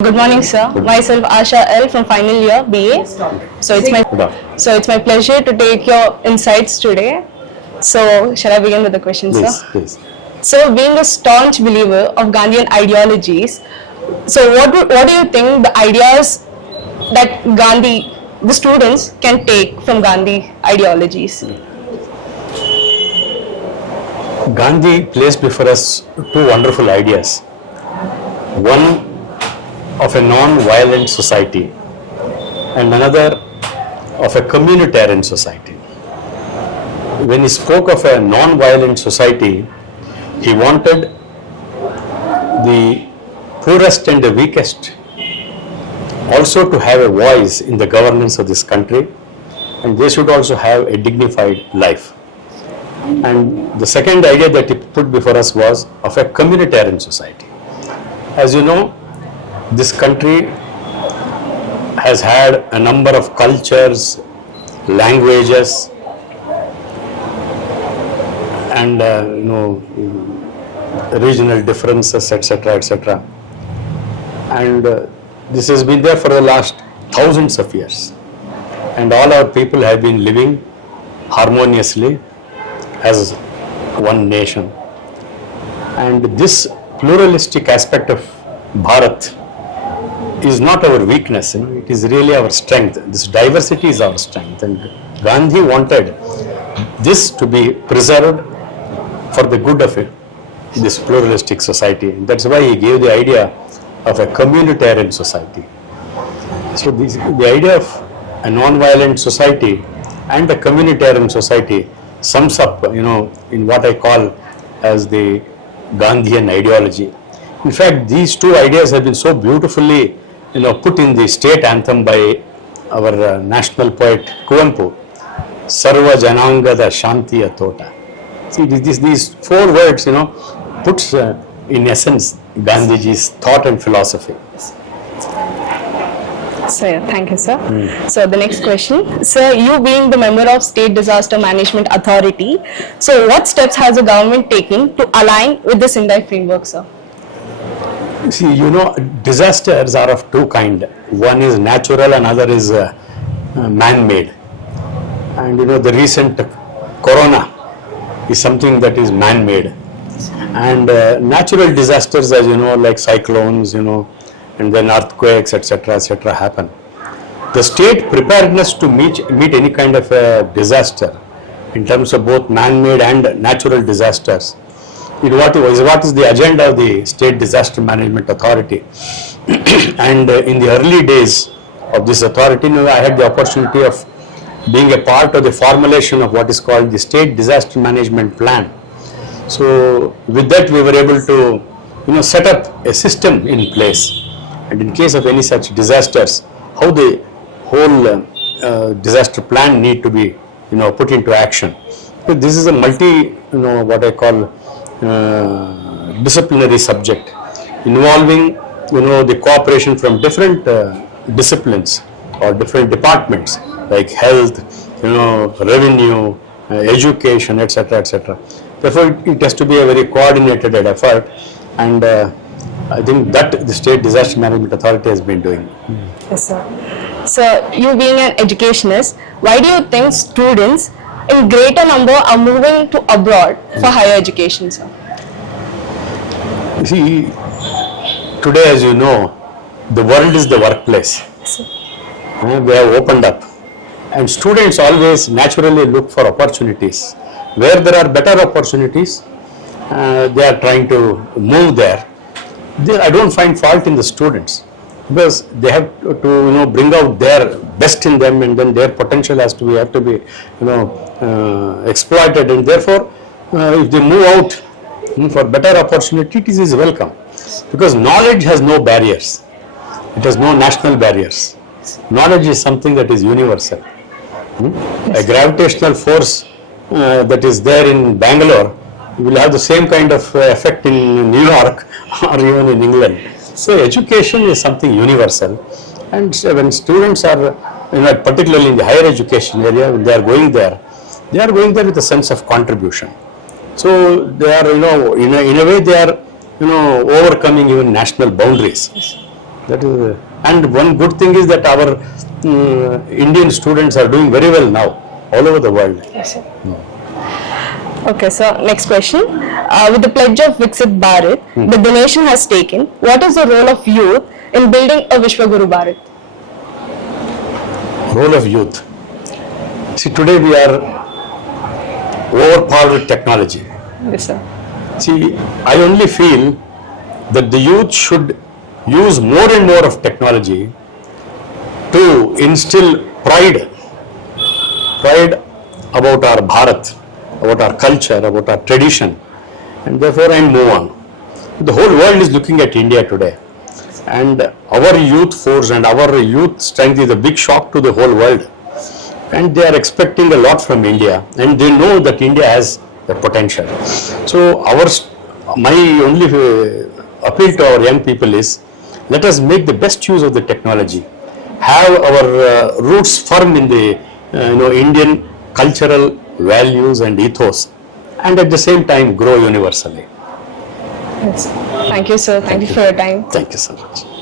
Good morning, sir. Myself Asha L from final year BA. So it's my pleasure to take your insights today. So shall I begin with the question, sir? Please. So being a staunch believer of Gandhian ideologies, so what do you think the ideas that the students can take from Gandhi ideologies? Gandhi placed before us two wonderful ideas. One of a non-violent society and another of a communitarian society. When he spoke of a non-violent society, he wanted the poorest and the weakest also to have a voice in the governance of this country, and they should also have a dignified life. And the second idea that he put before us was of a communitarian society. As you know, this country has had a number of cultures, languages, and regional differences, etc., etc. And this has been there for the last thousands of years. And all our people have been living harmoniously as one nation. And this pluralistic aspect of Bharat is not our weakness, it is really our strength. This diversity is our strength, and Gandhi wanted this to be preserved for the good of this pluralistic society. That's why he gave the idea of a communitarian society. So the idea of a non-violent society and a communitarian society sums up, in what I call as the Gandhian ideology. In fact, these two ideas have been so beautifully put in the state anthem by our national poet Kuvempu, Sarva Janangada Shanti Atota. See, these four words, puts in essence Gandhiji's thought and philosophy. So thank you, sir. So the next question, sir, you being the member of State Disaster Management Authority, so what steps has the government taken to align with the Sindai framework, sir? See, disasters are of two kinds. One is natural, another is man-made. And the recent corona is something that is man-made. And natural disasters, as like cyclones, and then earthquakes, etc., happen. The state preparedness to meet any kind of a disaster in terms of both man-made and natural disasters what is the agenda of the State Disaster Management Authority. And in the early days of this authority, I had the opportunity of being a part of the formulation of what is called the State Disaster Management Plan. So with that we were able to set up a system in place, and in case of any such disasters, how the whole disaster plan need to be put into action. So this is a what I call disciplinary subject involving the cooperation from different disciplines or different departments like health, revenue, education, etc. Therefore it has to be a very coordinated effort, and I think that the State Disaster Management Authority has been doing. Yes, sir. So you being an educationist, why do you think students in greater number are moving to abroad for higher education, sir? See, today, as you know, the world is the workplace. We have opened up, and students always naturally look for opportunities. Where there are better opportunities, they are trying to move there. I don't find fault in the students, because they have to bring out their best in them, and then their potential have to be exploited, and therefore if they move out for better opportunity, it is welcome, because knowledge has no barriers, it has no national barriers. Knowledge is something that is universal. A gravitational force that is there in Bangalore will have the same kind of effect in New York or even in England. So education is something universal, and when students are, particularly in the higher education area, when they are going there with a sense of contribution. So they are, in a way they are, overcoming even national boundaries. That is, and one good thing is that our Indian students are doing very well now all over the world. Yes, sir. Okay, so next question. With the pledge of Vikisit Bharat, the nation has taken, what is the role of youth in building a Vishwaguru Bharat? Role of youth. See, today we are overpowered with technology. Yes, sir. See, I only feel that the youth should use more and more of technology to instill pride about our Bharat, about our culture, about our tradition, and therefore I move on. The whole world is looking at India today, and our youth force and our youth strength is a big shock to the whole world, and they are expecting a lot from India, and they know that India has the potential. So my only appeal to our young people is, let us make the best use of the technology, have our roots firm in the Indian cultural values and ethos, and at the same time grow universally. Yes. Thank you, sir. Thank you for your time. Thank you so much.